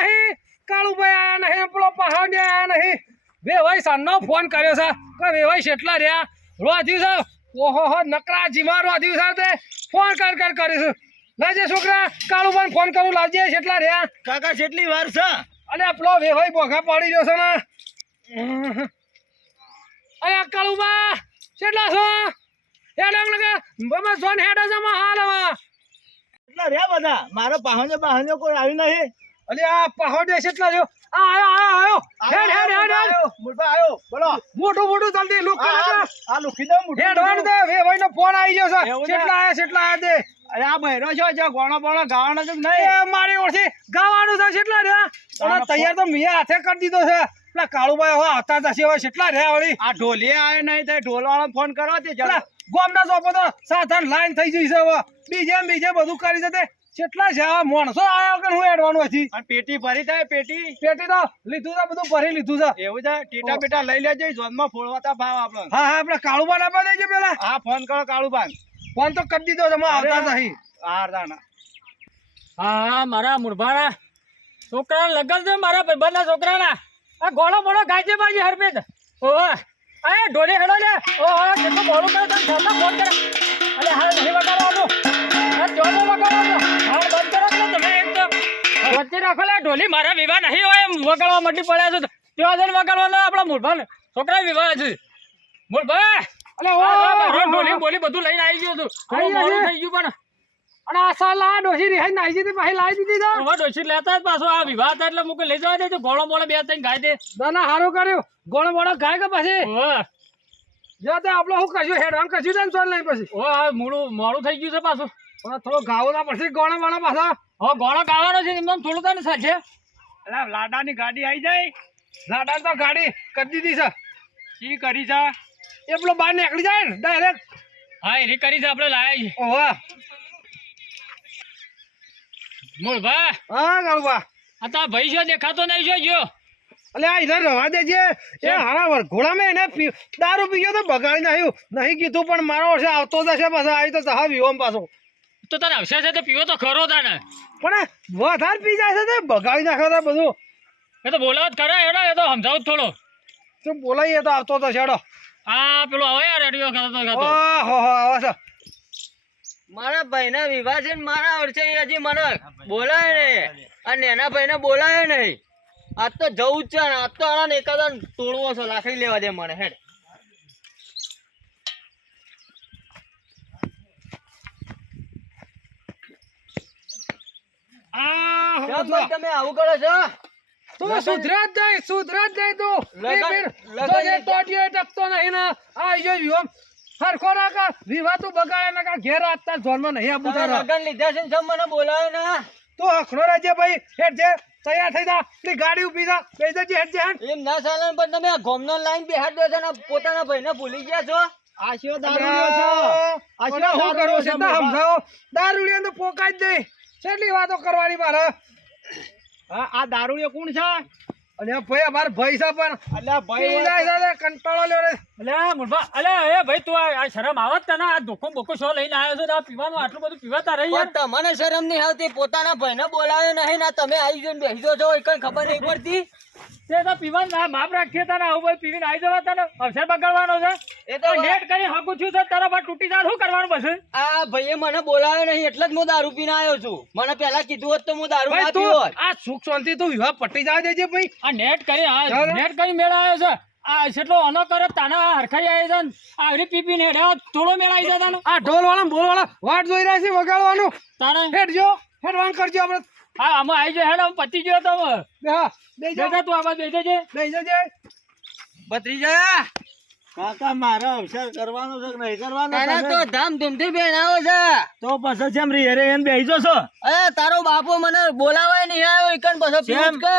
નહીં કાળુભાઈ આયા નહીં પેલો પહાડ આયા નહીં. વેવાઈ સાંજનો ફોન કર્યો છે. કે વેવાઈ શેટલા રહ્યા? રોધ્યું છે? ઓહો હો નકરા જીમા રોધ્યું છે તે. ફોન કર કર કરીશું. લાજે છોકરા કાળુભાઈ ફોન કરું. લાવજે શેટલા રહ્યા? કાકા કેટલી વાર છે? અને પેલો વેવાઈ બોઘા પાડી ગયો છે ને. અરે કાળુબા કેટલા છો? હેડા લગા. બમા સોન હેડા જમા હાલ હવે. એટલા રહ્યા બધા? મારો પાહણ્યો પાહણ્યો કોઈ આવી નહીં? અલે આ પહોડે કેટલા લ્યો આ આયો આયો આયો. હેડ હેડ હેડ હેડ. મુરબા આયો બોલો. મોટું મોટું જલ્દી લુક આ લુકી દઉં મોટું હેડ હેડ દે વે ભાઈ નો ફોન આવી ગયો છે? કેટલા આયા કેટલા આયા દે. અરે આ બહેરો છો જો ગોણો બોણો ગાવાનો છે નહીં? એ મારી ઓળખી. ગાવાનું છે કેટલા રે ઓલા તૈયાર તો મિયા હાથે કરી દીધો છે. પેલા કાળુભાઈ હવે આવતા જશે હવે કેટલા રહ્યા વળી. આ ઢોલી આયો નહીં તે ઢોલ વાળો ફોન કરો તે જરા ગોમના ચોપો તો સાધન લાઈન થઈ જઈ છે હવે. બીજે બીજે બધું કરી છે તે. કેટલા છે આ માણસો આયા વગર હું એડવાનું હતી અને પેટી ભરી થાય પેટી? પેટી તો લીધું છે બધું ભરી લીધું છે. એવું છે? ટીટા પેટા લઈ લેજો ઝોનમાં ફોડવાતા ભાવ આપણો હા હા આપણે કાળુબાન આપવા દેજો પેલા. હા ફોન કરો કાળુબાન. ફોન તો કરી દીધો તમે આવતા નહીં. નહીં હા હા મારા મુરભાણા છોકરા લગન છે મારા ભાઈબંધના છોકરાના. આ ગોળો મોળો ગાય છે બાજી હરભેદ ઓવા આ ઢોલે હેડો લે. ઓહો કેટલો મોડો કરે તને ફોન કરે. અરે હાલ નહીં રાખો લે ઢોલી મારા વિવાહ નહીં હોય એમ વગાડવા મટી પડ્યા છો. ત્યાં જઈને વગાડવાનો આપણા મુરભાને છોકરા વિવાહ છે. મૂળભા અલે ઓ ઢોલી બોલી બધું લઈને આવી ગયો છું. આવી થોડું મોડું થઈ ગયું પણ. અને આ સાલા ડોસી રિહાઈ નાઈ જીતી પાછી લાવી દીધી છે. હવે ડોશી લેતા જ પાછો આ વિવાહ હતા એટલે મૂકી લઈ જવા દે ગોળો મોળો બે ત્રણ ગાય દે. દાના હારું કર્યું. ગોળ મોળો ગાય કે પછી? જો તે આપણો હું કશું હેડવાન કશું દે ને ચોલ નહીં પછી. ઓ હવે મોડું મોડું થઈ ગયું છે પાછું. થોડો ગાવો ના પડશે ગોળા વાળા પાછા. હવે ગોણો ગાવાનો છે એમને થોડું તને સાચે. અલા લાડાની ગાડી આવી જાય. લાડાને તો ગાડી કરી દીધી છે. કરી છે? એ પેલો બહાર નીકળી જાય ને ડાયરેક્ટ હા એ કરી છે આપણે લાયા છે ઓહો મૂળભા હા ગાળુબા આ તો ભાઈ જો દેખાતો નહીં જો જો. અલે આ ઇધર રવા દેજે. એ હારા વરઘોડામાં એને દારૂ પીયો તો બગાડી નાખ્યું. નહીં કીધું પણ મારો વર્ષે આવતો જશે પાછો આવી તો સહા વિહોમ પાછો. તો તને અક્ષર છે તો પીવો તો ખરો તાને પણ વધાર પી જાય છે તે નાખે છે બધું. એ તો બોલાવત કરે એડો એ તો સમજાવું થોડો. તો બોલાઈએ તો આવતો તો છેડો આ પેલો આવે આ રેડિયો ખાતો ખાતો ઓહો હો આવો છે. મારા ભાઈના વિવાહ છે ને મારા વર્ષે હજી મને બોલાય ને અને એના ભાઈને બોલાય નહીં. આજ તો જવું જ છે ને આજ તો આને એકાદ તોડવો છે લાખી લેવા દે મને હેડ. આ હો કેમ તો. ભાઈ તમે આવું કરો છો? તું સુધરાત જાય સુધરાત જાય તું. લગન- એ ફિર લગન જો જે એ- ટોટિયો એ ટકતો નહીં ને આ જો વિહોમ હરખો રાખા. વિવાહ તું બગાડે ને કા ઘેર આજતા જોનમાં નહીં આબુ તારા. લગન લીધા છે ને મને બોલાયો ને. તું હખનો રહેજે ભાઈ. હેડ જે તૈયાર થઈ જા. પેલી ગાડી ઊભી થા કહી દેજે હેડ જે એમ ના ચાલે પણ તમે આ ગોમનો લાઈન બેહાડ દો છો ને પોતાના ભાઈને ભૂલી ગયા છો? આશીઓ દારૂડિયો છે. આ શું છે? તા સમજાવો. દારૂડિયા તો પોકાય જ નહીં કેટલી વાતો કરવાની મારે? હા આ દારૂડિયો કોણ છે? અને ભાઈ અમાર ભાઈ છે પણ અલ્યા ભાઈ જાય છે કંટાળો લ્યો રે. મુરભા એ ભાઈ તું આ શરમ આવત તને? આ ધોકો બોકો શો લઈને આવ્યો છો? આ પીવાનું આટલું બધું પીવાતા રહી યાર તમને શરમ નહીં આવતી? પોતાના ભાઈને બોલાવે નહીં ને તમે આવી જઈને બેસી એ કઈ ખબર નહીં પડતી? તે તો પીવાનું ના માપ રાખીએ તને આવું ભાઈ પીવીને આવી જવા તને. અવસર બગાડવાનો છે. એ તો નેટ કરી હકું છું તો તારા પર તૂટી જાય શું કરવાનું પછી? આ ભાઈએ મને બોલાવ્યો નહીં એટલે જ હું દારૂ પીને આવ્યો છું. મને પહેલા કીધું હોત તો હું દારૂ ભાઈ ના પીવો આ સુખ શાંતિ તું વિવાહ પટી જવા દેજે ભાઈ. આ નેટ કરી આ નેટ કરી મેળ આવ્યો છે. આ જેટલો અનો કરે તાના હરખાઈ આવે છે આ હરી પીપી ને હેડ્યા થોડો મેળ આવી જાય આ ઢોલ વાળા બોલ વાળા વાટ જોઈ રહ્યા છે વગાડવાનું. તારે હેડ જો હેડ વાંગ કરજો આપણે. હા આમાં આવી જાય હેડ આમ પતી ગયો તો હા બે જા બેટા તું આમાં બેસી જજે. બે જજે. ભત્રીજા! કાકા મારો અવસર કરવાનો છે કે નહીં કરવાનો તારા તો? ધામધૂમથી બેનાવો છે. તો પછી જેમ રી હેરે એને બેસી છો અરે તારો બાપો મને બોલાવાય નહીં આવ્યો ઈકન પછી જ કે?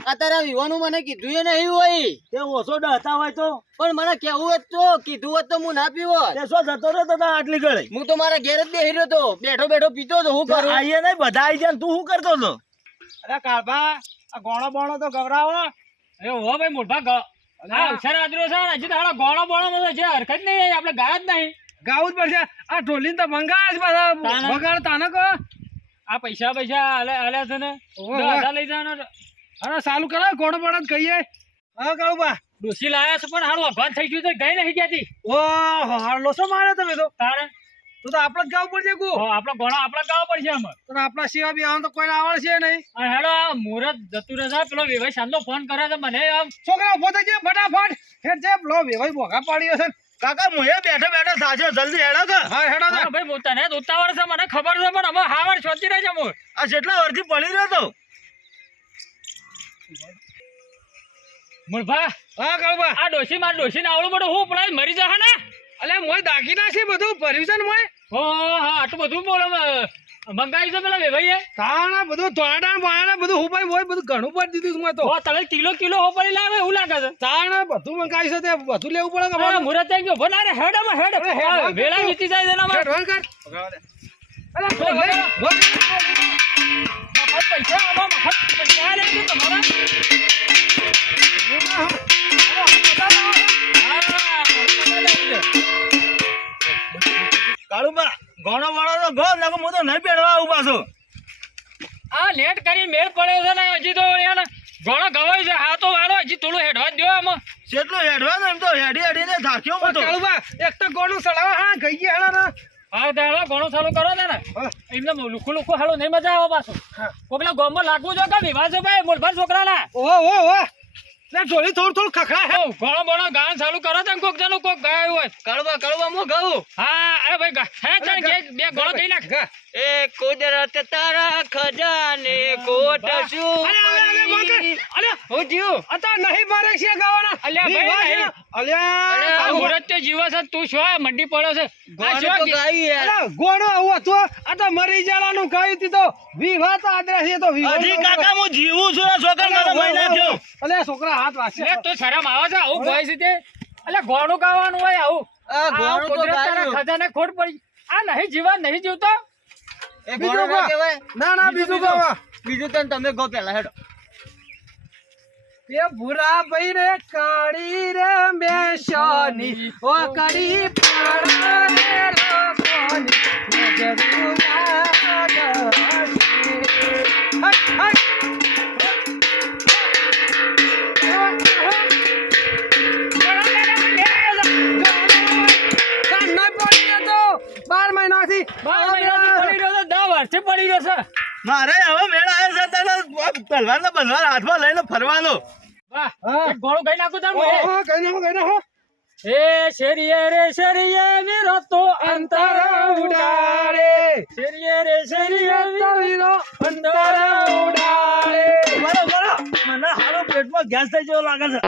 આ તારા વિવાનું મને કીધું એ નહીં હોય. તે ઓછો ડહતા હોય તો? પણ મને કેવું હોત તો કીધું હોત તો હું ના પીવો તે શું જતો રહ્યો તો આટલી ગળે? હું તો મારા ઘેર જ બેહી રહ્યો તો. બેઠો બેઠો પીતો તો હું કરું? આઈએ નહીં બધા આઈ જાય ને તું શું કરતો હતો? અરે કાળભા આ ગોણો બોણો તો ગવરાવો એ હો ભાઈ મોટભા ગ- આ અવસર આદરો છે ને હજી તો ગોળો બોળો બધો છે હરકત નહીં આપણે ગાય જ નહીં. ગાવું જ પડશે. આ ઢોલીને તો મંગાજ બધા તાના. વગાડ તાને આ પૈસા પૈસા આલે આલ્યા છે ને લઈ જવાના અરે સાલું કરાવ ગોળો પડે કહીએ હા કાળુબા ડોસી લાયા છો પણ હારું અભાન થઈ ગયું છે ગઈ નહીં જતી ઓ હાલો શું મારે તમે તો? તારે? તો તો આપણે જ ગાવ પડશે કુ? આપણા ગોળા આપણા ગાવા પડશે આમાં. તો આપણા સિવાય બી આમ તો કોઈને આવડશે નહીં. હેડો આ મુહૂર્ત જતું રહેશે. પેલો વિભાઈ સાંજનો ફોન કરે છે મને આમ. છોકરા ઊભો થઈ જાય ફટાફટ. હેડ જે લો વેવાઈ ભોગા પાડ્યો હશે કાકા હું એ બેઠો બેઠો સાચો જલ્દી હેડો કે હા હેડો ભાઈ હું તને ઉતાવળ છે મને ખબર છે પણ હવે હાવડ શોધી રહી છે હું આ જેટલા વર્ષથી પડી રહ્યો તો. મુરભા હા કાળુબા આ ડોશી માં ડોશી ને આવડું બધું હું પડાય મરી જશે ને? અલે મોય દાગીના છે બધું? ભર્યું છે ને મોય? હો હા આટલું બધું બોલો મંગાવી છે પેલા વેભાઈએ તાણા બધું તોડા બાણા બધું હુપાઈ મોય બધું ઘણું પર દીધું છે મોય તો. હો તમે કિલો કિલો હો પડી લાવે એવું લાગે છે. તાણા બધું મંગાવી છે તે બધું લેવું પડે કે મુરત થઈ ગયો. ભલા રે હેડ આમાં હેડ. અરે હા, વેળા વીતી જાય છે ને હેડ, કર. પૈસા છે હા, છે. કાળુબા ઘણો વાળો તો ગો નાખો હું તો નહીં પહેરવા આવું પાછો આ લેટ કરી મેળ પડે છે ને હજી તો એને ઘણો ગવાય છે આ તો વાળો હજી થોડું હેડવા દ્યો આમાં જેટલો હેડવાનો એમ તો હેડી હેડીને થાક્યો હું તો કાળુબા, એક તો ગોળું સડાવા હા ગઈ ગયા ના. હા તો ઘણો ચાલુ કરો ને એમને લુખું લુખું હાલો નહીં મજા આવે પાછું હા. કોકના લાગવું જો કે વિવાહ છે ભાઈ મોલભાઈ છોકરાના ઓહો, ઓહો, ઓહો. લે, ઢોલી થોડું થોડું ખખડા હે. ઘણો ઘણો ગાન ચાલુ કરો તમે કોક જણું કોક ગાય હોય કળવા કળવા હું કહું હા અરે ભાઈ હે કે બે ઘણો થઈ નાખ. એ કુદરત તારા ખજાને કોટ શું હું નહીં મારે છે ગાવાના. અલ્યા, ભાઈ, વિવાહ છે. ને? નહીં. અલ્યા, આ કાળુબા. જીવો છે તું શું? મંડી પડ્યો છે. આ ગોળ તો કે- ગાઈ યાર. અલા, ગોળો આવું હતું. આ તો મરી જવાનું ગાયું તી તો. વિવાહ તો આદરા છે તો વિવાહ હજી કાકા હું જીવું છું છોકરા મને મહી નાખ્યો અલે છોકરા હાથ વાંચે લે તું શરમ આવે છે? આવું ભય છે તે? અલ્યા ગોળું ગાવાનું હોય આવું. આ આ તો ગાયું. ખજાને ખોટ પડી. આ નહીં જીવા નહીં જીવતો? એ કહેવાય. ના ના બીજું ગાવા બીજું તને તમે ગો પેલા હેડો. એ ભૂરા ભાઈ રે કાળી રે બેસોની ઓ કડી પાડા રે લોકોની. બાર મહિનાથી બાર મહિનાથી પડી રહ્યો વર્ષથી પડી રહ્યો છે મારે હવે મેળા આવ્યો છે, તને તલવાર ને બલવાર હાથમાં લઈને ફરવાનો વાહ હા. ગઈ નાખું તાર મોંએ. ઓહો, નાખો, કઈ નાખો. એ શેરીએ રે શેરીએ વીરો તો અંતર ઉડાડે શેરીએ રે શેરીએ વીરો વીરો અંતર ઉડાડે. બરો બરો મને હારો પેટમાં ગેસ થઈ જેવો લાગે છે.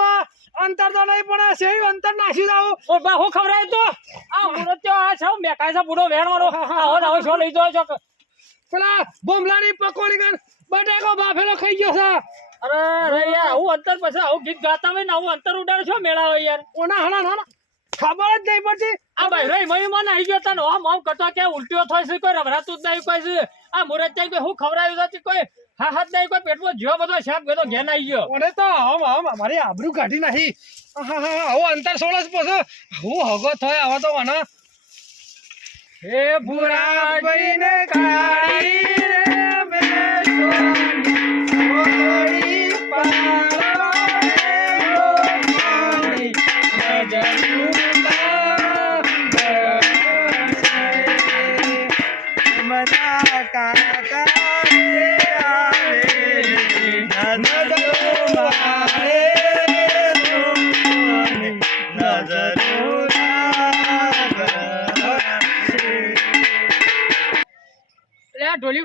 વાહ અંતર તો નહીં પણ શેરી અંતર નાખી જાવ ઓ બા હું ખવડાય તો આ મુરત્યો આ છે મેકાય છે બુડો વેણવાનો આવો લઈ જાવ છો પેલા બોમલાની પકોડી ગણ બટાકો બાફેલો ખાઈ ગયો છે. અરે યાર હું અંતર પછી આવું ગીત ગાતા હોય ને આવું અંતર ઉડાડે છો મેળા હોય યાર. ઓના હણા હણા ખબર જ નહીં પડતી. આ ભાઈ રે મયુમાં આવી ગયો તને આમ આમ કરતો કે ઉલટીઓ થાય છે કોઈ રભરાતું જ નહીં કોઈ છે આ મુરત જાય કોઈ હું ખવડાવ્યું નથી કોઈ હા હાથ નહીં કોઈ પેટમાં જ્યો બધો સાપ બધો ઘેન આવી ગયો. ઓને તો આમ આમ અમારી આબરૂ કાઢી નાખી. હા હા આવું અંતર સોળસ પછી. હું હગો થયો આવા તો મને હે ભૂરા ભાઈ ને રે Oh,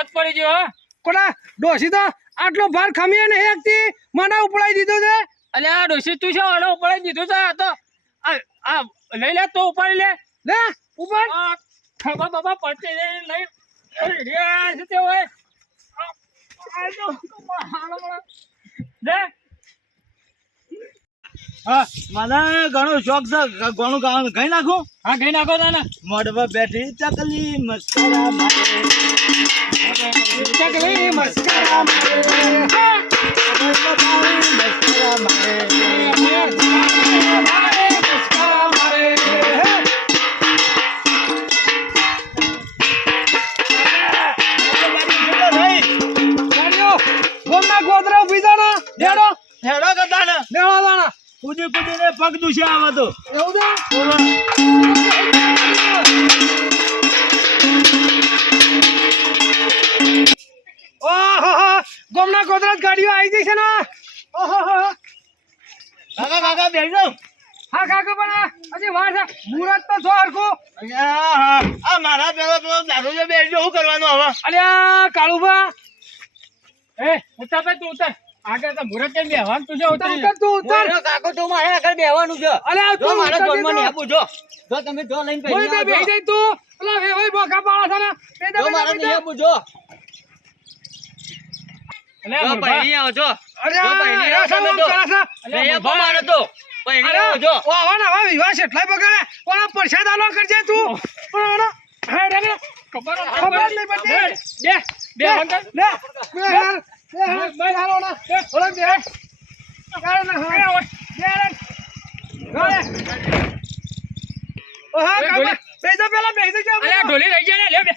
મોત પડી ગયો હો. કોના? ડોસી તો આટલો ભાર ખમીએ ને એકથી મને ઉપડાઈ દીધો છે. અલ્યા આ ડોસી તું છે આનો ઉપડાઈ દીધું છે આ તો. આ આ લઈ લે તો ઉપાડી લે. લે ઉપર ખબર બાબા પડતી લઈ. રે છે તે હોય આ તો હાલો લે. હા મને ઘણો શોખ છે ઘણું ગાવાનું કઈ નાખું હા ગઈ નાખો તાને મોઢવા બેઠી ચકલી મસ્કરા મારે ચકલી મસ્કરા મારે ને હેડો કરતા ને કુદી કુદીને પગ દુશે આમાં તો. એવું ઓહો ગોમના કોદરત ગાડીઓ આવી ગઈ છે ને? ઓહો કાકા કાકા બેસી હા કાકા પણ હજી વાર છે. મુરત તો છો હરખું. આ મારા પેલો પેલો દારૂ જે બેસી જાઓ, શું કરવાનું હવે? અલ્યા કાળુભા. એ ઉતાર તું ઉતાર. આગળ તો મુરત કેમ બેહવાનું? તું જો ઉતર તું ઉતર. કાકો તો મારે આગળ બેહવાનું છે. અલ્યા જો તું મારા જોનમાં દીધો. આપું જો. જો તમે જો લઈને બોલ પહેરીને બે આવજો. બેહી જાય તું. પેલા વેવાઈ બોકા પાડા છે ને. બે જો મારે નહીં આપું જો. અલે જો પહેરી આવો જો અરે જો. પહેરી આવો તમે તો નહીં આપો મારે તો. પહેરી આવો જો વિવાહ એટલાય બગાડે. પણ પ્રસાદ આલો કરજે તું. પણ આનો- હે રે. ખબર ખબર જ નહીં પડતી. બે બે બે. પેલા, બેસી જા અલે પેલા. ઢોલી રહી ગયા લે લે